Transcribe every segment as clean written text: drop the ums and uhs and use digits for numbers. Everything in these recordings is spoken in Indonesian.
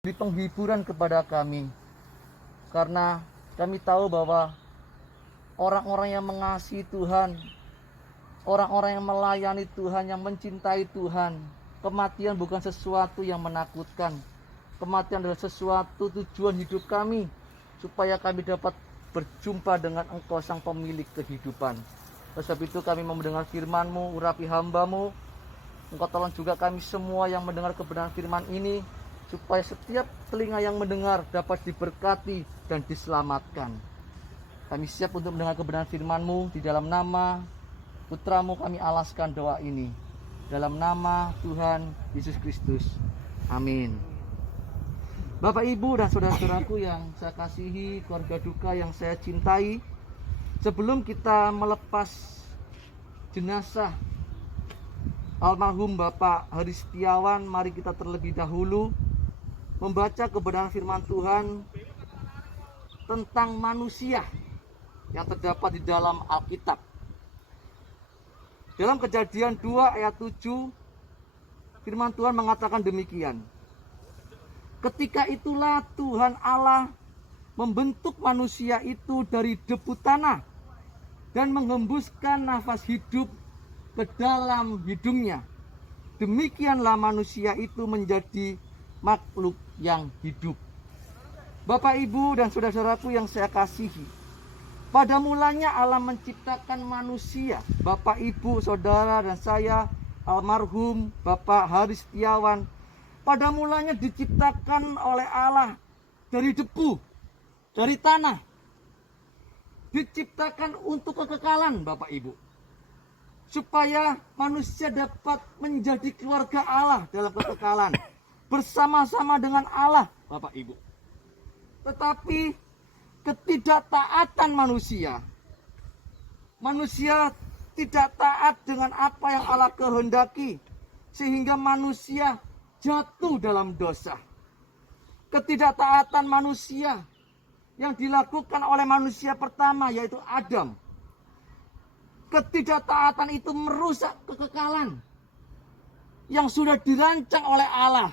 Beri penghiburan kepada kami, karena kami tahu bahwa orang-orang yang mengasihi Tuhan, orang-orang yang melayani Tuhan, yang mencintai Tuhan, kematian bukan sesuatu yang menakutkan. Kematian adalah sesuatu tujuan hidup kami, supaya kami dapat berjumpa dengan Engkau sang pemilik kehidupan. Oleh sebab itu kami mau mendengar firman-Mu, urapi hamba-Mu. Engkau tolong juga kami semua yang mendengar kebenaran firman ini, supaya setiap telinga yang mendengar dapat diberkati dan diselamatkan. Kami siap untuk mendengar kebenaran firman-Mu. Di dalam nama Putra-Mu kami alaskan doa ini. Dalam nama Tuhan Yesus Kristus. Amin. Bapak, Ibu, dan saudara-saudaraku yang saya kasihi, keluarga duka yang saya cintai, sebelum kita melepas jenazah almarhum Bapak Hari Setiawan, mari kita terlebih dahulu membaca kebenaran firman Tuhan tentang manusia yang terdapat di dalam Alkitab. Dalam Kejadian 2 ayat 7, firman Tuhan mengatakan demikian. Ketika itulah Tuhan Allah membentuk manusia itu dari debu tanah dan menghembuskan nafas hidup ke dalam hidungnya. Demikianlah manusia itu menjadi makhluk yang hidup. Bapak, Ibu, dan saudara-saudaraku yang saya kasihi, pada mulanya Allah menciptakan manusia. Bapak, Ibu, saudara, dan saya, almarhum Bapak Hari Setiawan, pada mulanya diciptakan oleh Allah dari debu, dari tanah. Diciptakan untuk kekekalan, Bapak, Ibu, supaya manusia dapat menjadi keluarga Allah dalam kekekalan, bersama-sama dengan Allah, Bapak Ibu. Tetapi ketidaktaatan manusia tidak taat dengan apa yang Allah kehendaki, sehingga manusia jatuh dalam dosa. Ketidaktaatan manusia yang dilakukan oleh manusia pertama, yaitu Adam. Ketidaktaatan itu merusak kekekalan yang sudah dirancang oleh Allah,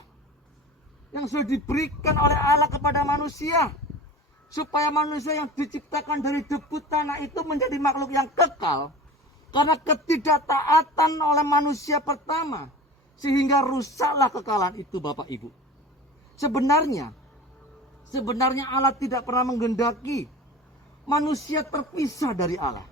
yang sudah diberikan oleh Allah kepada manusia, supaya manusia yang diciptakan dari debu tanah itu menjadi makhluk yang kekal. Karena ketidaktaatan oleh manusia pertama, sehingga rusaklah kekekalan itu, Bapak Ibu. Sebenarnya Allah tidak pernah menghendaki manusia terpisah dari Allah.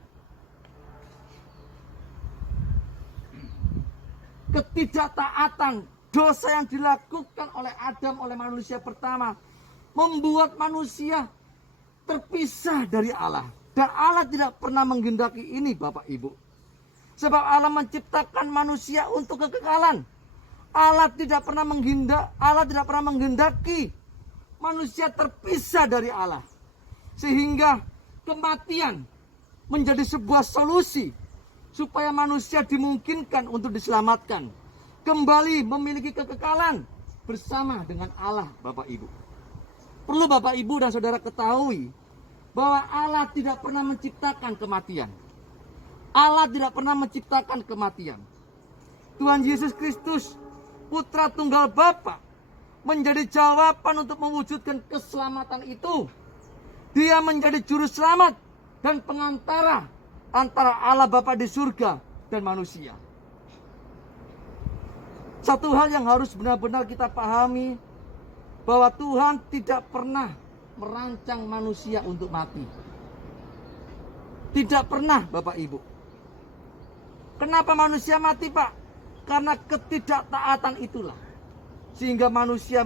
Ketidaktaatan, dosa yang dilakukan oleh Adam, oleh manusia pertama, membuat manusia terpisah dari Allah. Dan Allah tidak pernah menghendaki ini, Bapak Ibu. Sebab Allah menciptakan manusia untuk kekekalan. Allah tidak pernah menghendaki manusia terpisah dari Allah. Sehingga kematian menjadi sebuah solusi supaya manusia dimungkinkan untuk diselamatkan, kembali memiliki kekekalan bersama dengan Allah, Bapak Ibu. Perlu Bapak Ibu dan saudara ketahui bahwa Allah tidak pernah menciptakan kematian. Allah tidak pernah menciptakan kematian. Tuhan Yesus Kristus, Putra Tunggal Bapa, menjadi jawaban untuk mewujudkan keselamatan itu. Dia menjadi juru selamat dan pengantara antara Allah Bapa di surga dan manusia. Satu hal yang harus benar-benar kita pahami, bahwa Tuhan tidak pernah merancang manusia untuk mati. Tidak pernah, Bapak Ibu. Kenapa manusia mati, Pak? Karena ketidaktaatan itulah, sehingga manusia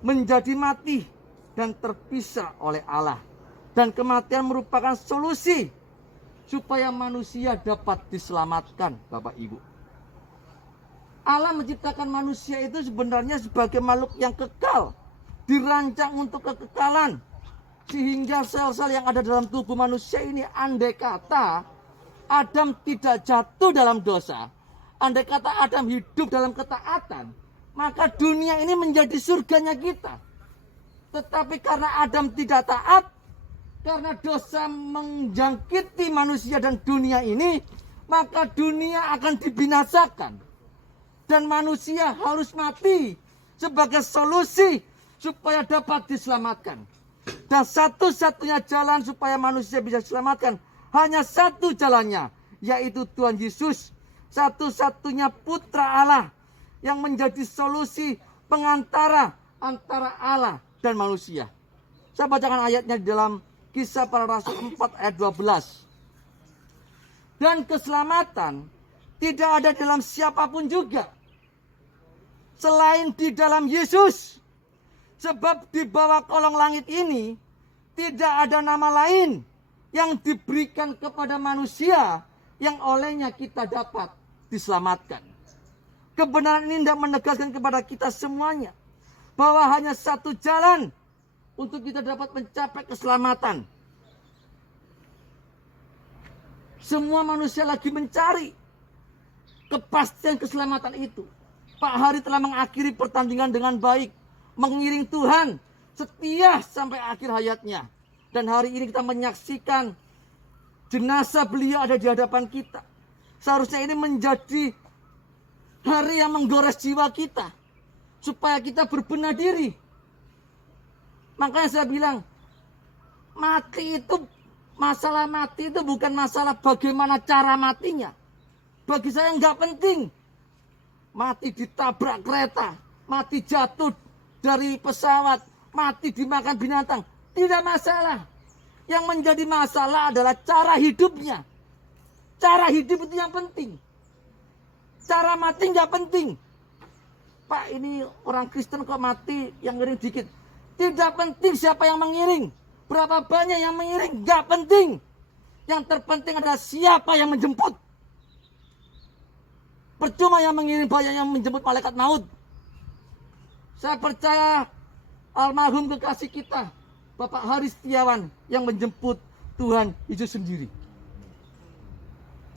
menjadi mati dan terpisah oleh Allah. Dan kematian merupakan solusi supaya manusia dapat diselamatkan, Bapak Ibu. Allah menciptakan manusia itu sebenarnya sebagai makhluk yang kekal, dirancang untuk kekekalan, sehingga sel-sel yang ada dalam tubuh manusia ini, andai kata Adam tidak jatuh dalam dosa, andai kata Adam hidup dalam ketaatan, maka dunia ini menjadi surganya kita. Tetapi karena Adam tidak taat, karena dosa menjangkiti manusia dan dunia ini, maka dunia akan dibinasakan. Dan manusia harus mati sebagai solusi supaya dapat diselamatkan. Dan satu-satunya jalan supaya manusia bisa diselamatkan, hanya satu jalannya, yaitu Tuhan Yesus. Satu-satunya putra Allah yang menjadi solusi pengantara antara Allah dan manusia. Saya bacakan ayatnya di dalam Kisah Para Rasul 4 ayat 12. Dan keselamatan tidak ada dalam siapapun juga selain di dalam Yesus. Sebab di bawah kolong langit ini tidak ada nama lain yang diberikan kepada manusia yang olehnya kita dapat diselamatkan. Kebenaran ini tidak menegaskan kepada kita semuanya bahwa hanya satu jalan untuk kita dapat mencapai keselamatan. Semua manusia lagi mencari kepastian keselamatan itu. Pak Hari telah mengakhiri pertandingan dengan baik, mengiring Tuhan setia sampai akhir hayatnya. Dan hari ini kita menyaksikan jenazah beliau ada di hadapan kita. Seharusnya ini menjadi hari yang menggores jiwa kita, supaya kita berbenah diri. Makanya saya bilang, masalah mati itu bukan masalah bagaimana cara matinya. Bagi saya nggak penting. Mati ditabrak kereta, mati jatuh dari pesawat, mati dimakan binatang, tidak masalah. Yang menjadi masalah adalah cara hidupnya. Cara hidup itu yang penting. Cara mati nggak penting. Pak, ini orang Kristen kok mati yang ngiring dikit. Tidak penting siapa yang mengiring, berapa banyak yang mengiring, nggak penting. Yang terpenting adalah siapa yang menjemput. Percuma yang mengiring banyak yang menjemput malaikat maut. Saya percaya almarhum kekasih kita, Bapak Hari Setiawan, yang menjemput Tuhan Yesus sendiri.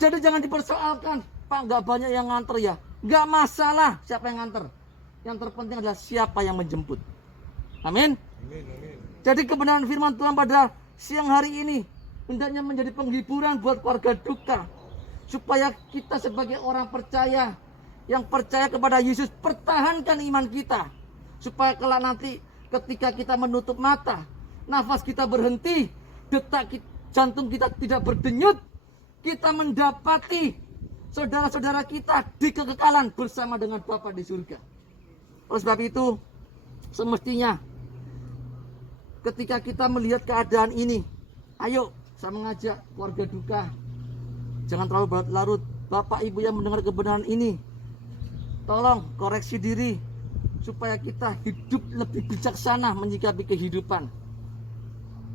Jadi jangan dipersoalkan, Pak, nggak banyak yang nganter ya. Nggak masalah siapa yang nganter. Yang terpenting adalah siapa yang menjemput. Amin. Jadi kebenaran firman Tuhan pada siang hari ini hendaknya menjadi penghiburan buat keluarga duka. Supaya kita sebagai orang percaya, yang percaya kepada Yesus, pertahankan iman kita. Supaya kelak nanti ketika kita menutup mata, nafas kita berhenti, detak jantung kita tidak berdenyut, kita mendapati saudara-saudara kita di kekekalan bersama dengan Bapa di surga. Oleh sebab itu, semestinya ketika kita melihat keadaan ini, ayo saya mengajak keluarga duka, jangan terlalu berlarut. Bapak Ibu yang mendengar kebenaran ini, tolong koreksi diri supaya kita hidup lebih bijaksana menyikapi kehidupan.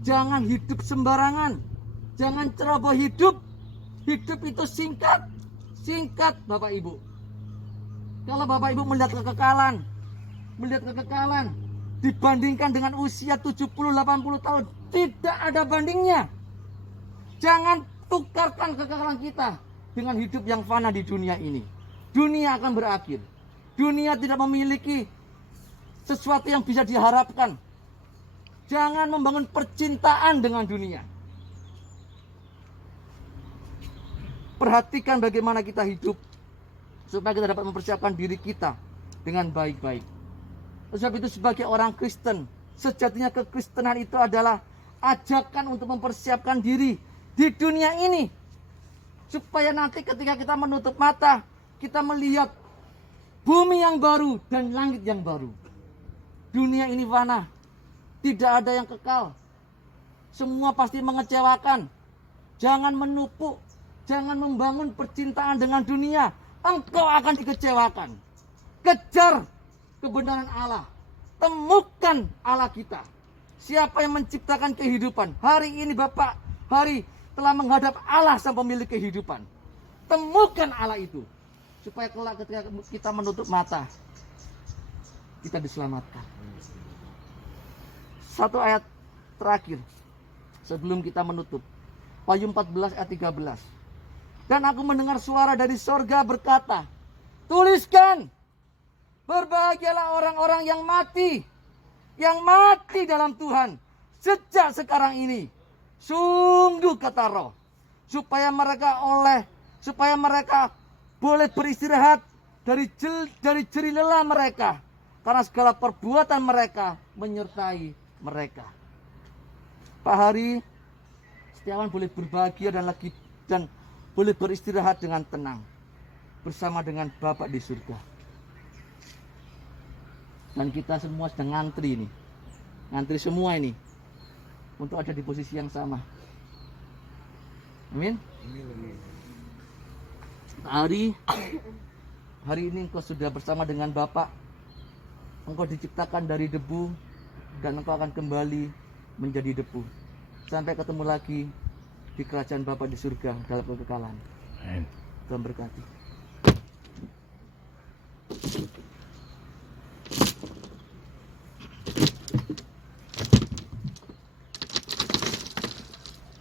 Jangan hidup sembarangan, jangan ceroboh hidup. Hidup itu singkat, Bapak Ibu. Kalau Bapak Ibu melihat kekekalan dibandingkan dengan usia 70-80 tahun, tidak ada bandingnya. Jangan tukarkan kekekalan kita dengan hidup yang fana di dunia ini. Dunia akan berakhir. Dunia tidak memiliki sesuatu yang bisa diharapkan. Jangan membangun percintaan dengan dunia. Perhatikan bagaimana kita hidup supaya kita dapat mempersiapkan diri kita dengan baik-baik. Sebab itu sebagai orang Kristen, sejatinya kekristenan itu adalah ajakan untuk mempersiapkan diri di dunia ini. Supaya nanti ketika kita menutup mata, kita melihat bumi yang baru dan langit yang baru. Dunia ini fana, tidak ada yang kekal. Semua pasti mengecewakan. Jangan menupuk, jangan membangun percintaan dengan dunia. Engkau akan dikecewakan. Kejar kebenaran Allah. Temukan Allah kita. Siapa yang menciptakan kehidupan? Hari ini Bapak Hari telah menghadap Allah sang pemilik kehidupan. Temukan Allah itu. Supaya kelak ketika kita menutup mata, kita diselamatkan. Satu ayat terakhir sebelum kita menutup. Wahyu 14 ayat 13. Dan aku mendengar suara dari sorga berkata, tuliskan, berbahagialah orang-orang yang mati dalam Tuhan sejak sekarang ini. Sungguh kata Roh, supaya mereka boleh beristirahat dari jerih lelah mereka, karena segala perbuatan mereka menyertai mereka. Pak Hari, Setiawan boleh berbahagia dan boleh beristirahat dengan tenang bersama dengan Bapak di surga. Dan kita semua sedang ngantri nih, ngantri semua ini untuk ada di posisi yang sama. Amin. Hari ini engkau sudah bersama dengan Bapak. Engkau diciptakan dari debu dan engkau akan kembali menjadi debu. Sampai ketemu lagi di kerajaan Bapa di surga dalam kekekalan. Tuhan berkati.